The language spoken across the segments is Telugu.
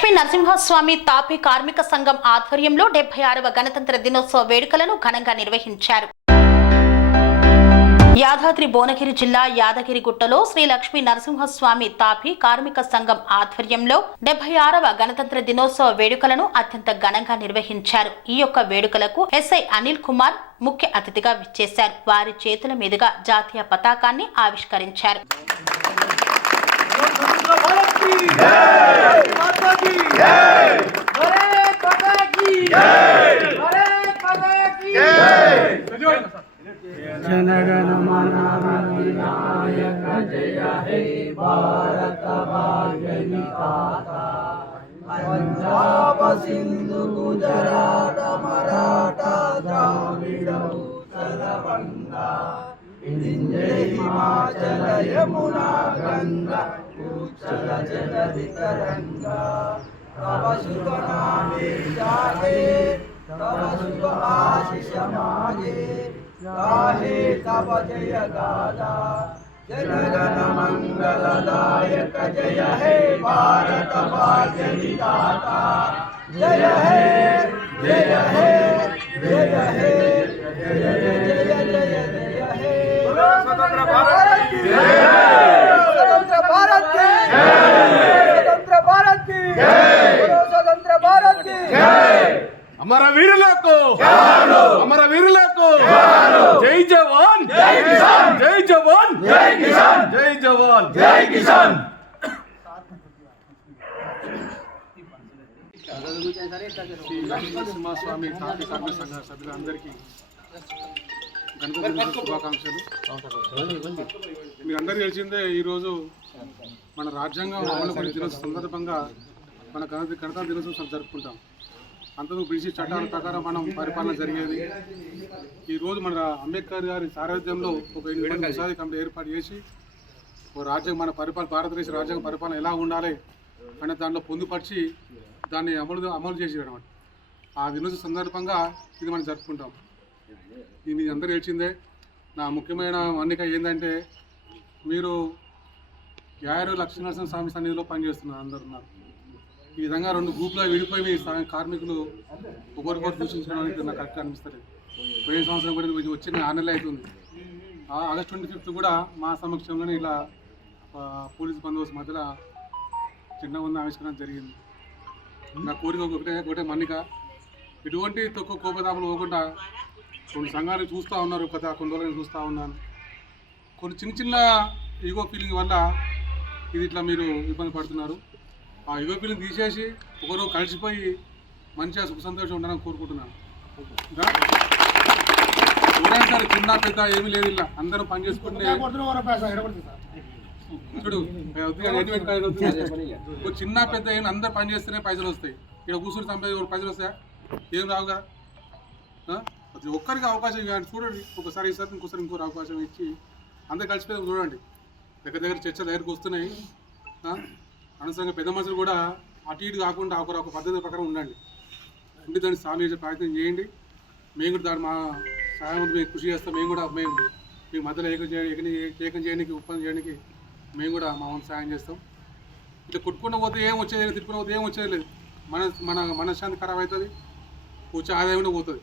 లక్ష్మీ నరసింహస్వామి తాపి కార్మిక సంఘం ఆధ్వర్యంలో డెబ్బై ఆరవ గణతంత్ర దినోత్సవ వేడుకలను ఘనంగా నిర్వహించారు. యాదాద్రి భువనగిరి జిల్లా యాదగిరిగుట్టలో శ్రీ లక్ష్మీ నరసింహస్వామి తాపి కార్మిక సంఘం ఆధ్వర్యంలో డెబ్బై ఆరవ గణతంత్ర దినోత్సవ వేడుకలను అత్యంత ఘనంగా నిర్వహించారు. ఈ యొక్క వేడుకలకు ఎస్ఐ అనిల్ కుమార్ ముఖ్య అతిథిగా విచ్చేశారు. వారి చేతుల మీదుగా జాతీయ పతాకాన్ని ఆవిష్కరించారు. माता की जय भारत माता की जय भारत माता की जय जनगण मन अधिनायक जय हे भारत भाग्य विधाता पंजाब सिंधु गुजरात मराठा द्राविड उत्कल बंगा विंध्य हिमाचल यमुना गंगा उच्चल जलधि तरंगा तव शुभ नामे जागे तव शुभ आशीष मागे गाहे तव जय गादा जनगण मंगलदायक जय हे भारत भाग्य विधाता जय हे जय हे जय हे, जय जय जय जय जय हे। स्वतंत्र भारत। జై కిసాన్! శ్రీ లక్ష్మీనరసింహస్వామి సంఘ సభ్యులందరికీ గణపతి శుభాకాంక్షలు. మీకు తెలిసిందే ఈరోజు మన రాజ్యాంగం అమలు కొన్ని దినోత్సవం సందర్భంగా మన గణతంత్ర దినోత్సవం జరుపుకుంటాం. అంతకు బ్రిటిష్ చట్టాల ప్రకారం మనం పరిపాలన జరిగేది. ఈరోజు మన అంబేద్కర్ గారి సారథ్యంలో ఒక ఎన్నికల ముసాది కమిటీ ఏర్పాటు చేసి ఓ రాజ్యం మన పరిపాలన భారతదేశ రాజ్యాంగ పరిపాలన ఎలా ఉండాలి అనే దాంట్లో పొందుపరిచి దాన్ని అమలు అమలు చేసి అనమాట ఆ దినోత్సవ సందర్భంగా ఇది మనం జరుపుకుంటాం. ఇది మీ అందరూ ఏడ్చిందే. నా ముఖ్యమైన మన్నిక ఏంటంటే మీరు యారు లక్ష్మీనరసింహ స్వామి సన్నిధిలో పనిచేస్తున్నారు అందరు ఉన్నారు. ఈ విధంగా రెండు గ్రూపులో విడిపోయి మీ కార్మికులు ఒకరికొకరు అనేది నాకు కరెక్ట్ అనిపిస్తలేదు. పోయిన సంవత్సరం కూడా ఇది వచ్చిన ఆరు నెలలు అవుతుంది. ఆ ఆగస్ట్ ట్వంటీ ఫిఫ్త్ కూడా మా సమక్షంలోనే ఇలా పోలీస్ బందోబస్తు మధ్యలో చిన్న ఉన్న ఆవిష్కరణ జరిగింది. నా కోరిక ఒకటే ఒకటే మన్నిక. ఎటువంటి తక్కువ కోపతాపలు పోకుండా కొన్ని సంఘాలు చూస్తూ ఉన్నారు గత కొన్ని రోజులు చూస్తూ ఉన్నాను. కొన్ని చిన్న చిన్న ఈగో ఫీలింగ్ వల్ల ఇది ఇట్లా మీరు ఇబ్బంది పడుతున్నారు. ఆ ఈగో ఫీలింగ్ తీసేసి ఒకరు కలిసిపోయి మంచిగా సుఖ సంతోషం ఉండాలని కోరుకుంటున్నాను. ఎవరైనా సరే చిన్న పెద్ద ఏమీ లేదు ఇలా అందరూ పని చేసుకుంటే చూడు చిన్న పెద్ద అయిన అందరు పని చేస్తేనే పైసలు వస్తాయి. ఇక్కడ కూర్చుని సంపాది పైసలు వస్తాయా? ఏం రావు కదా? ప్రతి ఒక్కరికి అవకాశం ఇవ్వండి. చూడండి ఒకసారి ఈసారి ఇంకోసారి ఇంకోటి అవకాశం ఇచ్చి అందరు కలిసిపోయి చూడండి. దగ్గర దగ్గర చర్చ దగ్గరికి వస్తున్నాయి? అనవసరంగా పెద్ద మనుషులు కూడా అటు ఇటు కాకుండా ఒకరు ఒక పద్ధతి ప్రకారం ఉండండి. ఉండి దాన్ని సాల్వ్ చేసే ప్రయత్నం చేయండి. మేము కూడా దాన్ని మా సహాయం మేము కృషి చేస్తాం. మేము కూడా మేము మీ మధ్యలో ఏకం చేయడానికి ఏకం చేయడానికి ఒప్పందం చేయడానికి మేము కూడా మా వంతు సహాయం చేస్తాం. ఇట్లా కొట్టుకున్న పోతే ఏం వచ్చేది? లేదు తిట్టుకున్న పోతే ఏం వచ్చేది? లేదు. మన మన మనశ్శాంతి ఖరాబ్ అవుతుంది. వచ్చే ఆదాయం కూడా పోతుంది?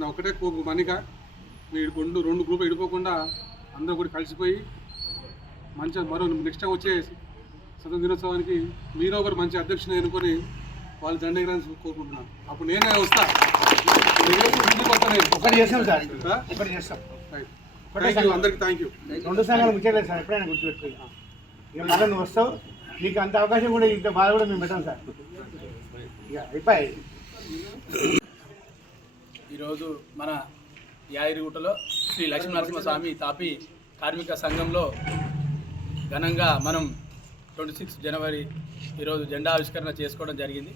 నా ఒకటే మనిక మీరు రెండు రెండు గ్రూపులు విడిపోకుండా అందరూ కూడా కలిసిపోయి మంచిగా మరో నెక్స్ట్ టైం వచ్చే స్వతంత్ర దినోత్సవానికి మీరు ఒకరు మంచి అధ్యక్షుని ఎన్నుకొని వాళ్ళు దండగిరాన్ని కోరుకుంటున్నాను. అప్పుడు నేనే వస్తా. నేను ముందుకు వస్తా నేను. ఒకటి చేస్తాం సార్? ఒకటి చేస్తాం. రైట్. థ్యాంక్ యూ అందరికి థ్యాంక్ యూ రెండు సంఘాలు ముచ్చలేదు సార్ ఎప్పుడైనా గుర్తుపెట్టుకుని ఇక. మళ్ళీ నువ్వు వస్తావు నీకు అంత అవకాశం కూడా ఇంత బాధ కూడా మేము పెట్టాం సార్. ఇక అయిపోయి ఈరోజు మన యాయిరిగుట్టలో శ్రీ లక్ష్మీనరసింహస్వామి తాపి కార్మిక సంఘంలో ఘనంగా మనం ట్వంటీ సిక్స్ జనవరి ఈరోజు జెండా ఆవిష్కరణ చేసుకోవడం జరిగింది.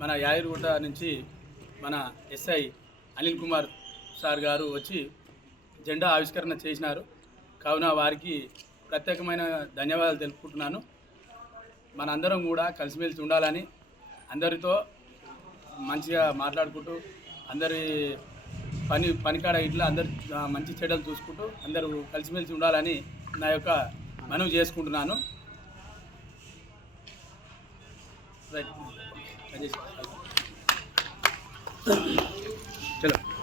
మన యాయిరిగుట్ట నుంచి మన ఎస్ఐ అనిల్ కుమార్ సార్ గారు వచ్చి జెండా ఆవిష్కరణ చేసినారు. కావున వారికి ప్రత్యేకమైన ధన్యవాదాలు తెలుపుకుంటున్నాను. మనందరం కూడా కలిసిమెలిసి ఉండాలని అందరితో మంచిగా మాట్లాడుకుంటూ అందరి పని పనికాడ ఇట్లా అందరు మంచి చెడ్డలు చూసుకుంటూ అందరూ కలిసిమెలిసి ఉండాలని నా యొక్క మనవి చేసుకుంటున్నాను. రైట్. చలో